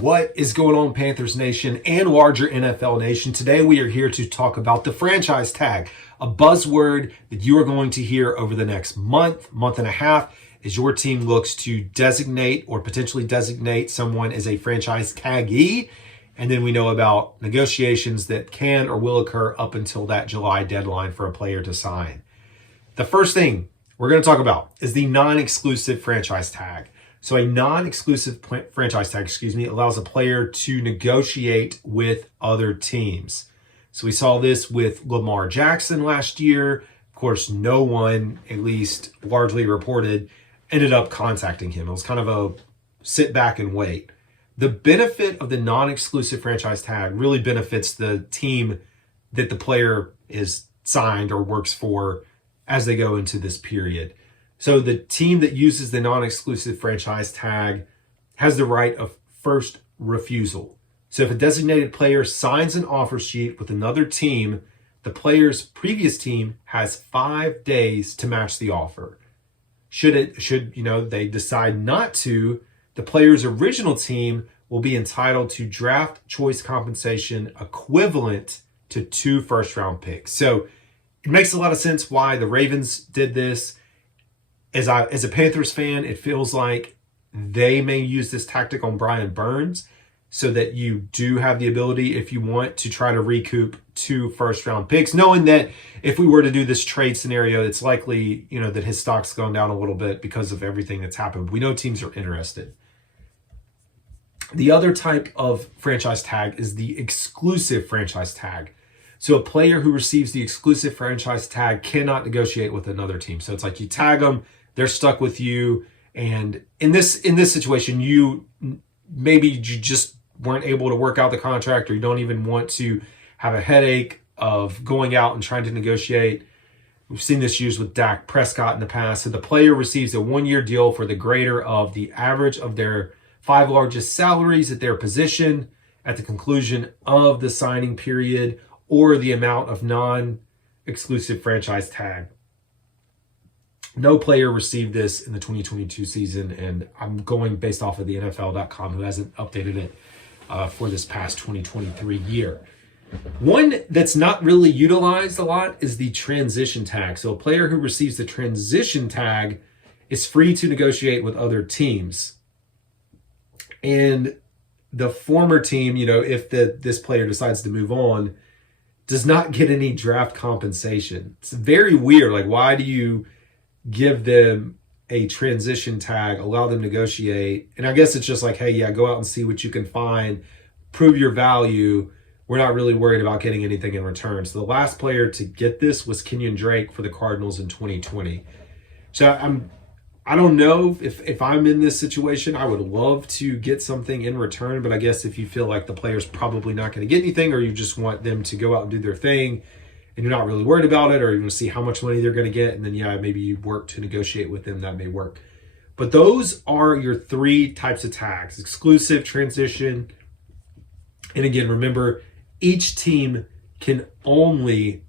What is going on, Panthers Nation and larger NFL Nation? Today we are here to talk about the franchise tag, a buzzword that you are going to hear over the next month and a half as your team looks to designate or potentially designate someone as a franchise taggee. And then we know about negotiations that can or will occur up until that July deadline for a player to sign. The first thing we're going to talk about is the non-exclusive franchise tag. So a non-exclusive franchise tag, allows a player to negotiate with other teams. So we saw this with Lamar Jackson last year. Of course, no one, at least largely reported, ended up contacting him. It was kind of a sit back and wait. The benefit of the non-exclusive franchise tag really benefits the team that the player is signed or works for as they go into this period. So the team that uses the non-exclusive franchise tag has the right of first refusal. So if a designated player signs an offer sheet with another team, the player's previous team has 5 days to match the offer. Should they decide not to, the player's original team will be entitled to draft choice compensation equivalent to 2 first-round picks. So it makes a lot of sense why the Ravens did this. As a Panthers fan, it feels like they may use this tactic on Brian Burns so that you do have the ability, if you want, to try to recoup 2 first-round picks, knowing that if we were to do this trade scenario, it's likely, that his stock's gone down a little bit because of everything that's happened. We know teams are interested. The other type of franchise tag is the exclusive franchise tag. So a player who receives the exclusive franchise tag cannot negotiate with another team. So it's like you tag them, they're stuck with you. And in this situation, you just weren't able to work out the contract, or you don't even want to have a headache of going out and trying to negotiate. We've seen this used with Dak Prescott in the past. So the player receives a 1-year deal for the greater of the average of their 5 largest salaries at their position at the conclusion of the signing period, or the amount of non-exclusive franchise tag. No player received this in the 2022 season, and I'm going based off of the NFL.com, who hasn't updated it for this past 2023 year. One that's not really utilized a lot is the transition tag. So a player who receives the transition tag is free to negotiate with other teams. And the former team, if this player decides to move on, does not get any draft compensation. It's very weird. Like, why do you give them a transition tag, allow them to negotiate? And I guess it's just like, hey, yeah, go out and see what you can find, prove your value. We're not really worried about getting anything in return. So the last player to get this was Kenyon Drake for the Cardinals in 2020. So I don't know if I'm in this situation, I would love to get something in return, but I guess if you feel like the player's probably not going to get anything, or you just want them to go out and do their thing and you're not really worried about it, or you want to see how much money they're going to get, and then maybe you work to negotiate with them, that may work. But those are your 3 types of tags: exclusive, transition, and again, remember, each team can only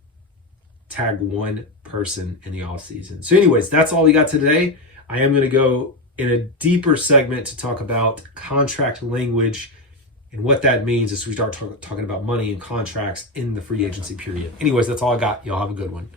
tag 1 person in the offseason. So anyways, that's all we got today. I am going to go in a deeper segment to talk about contract language and what that means as we start talking about money and contracts in the free agency period. Anyways, that's all I got. Y'all have a good one.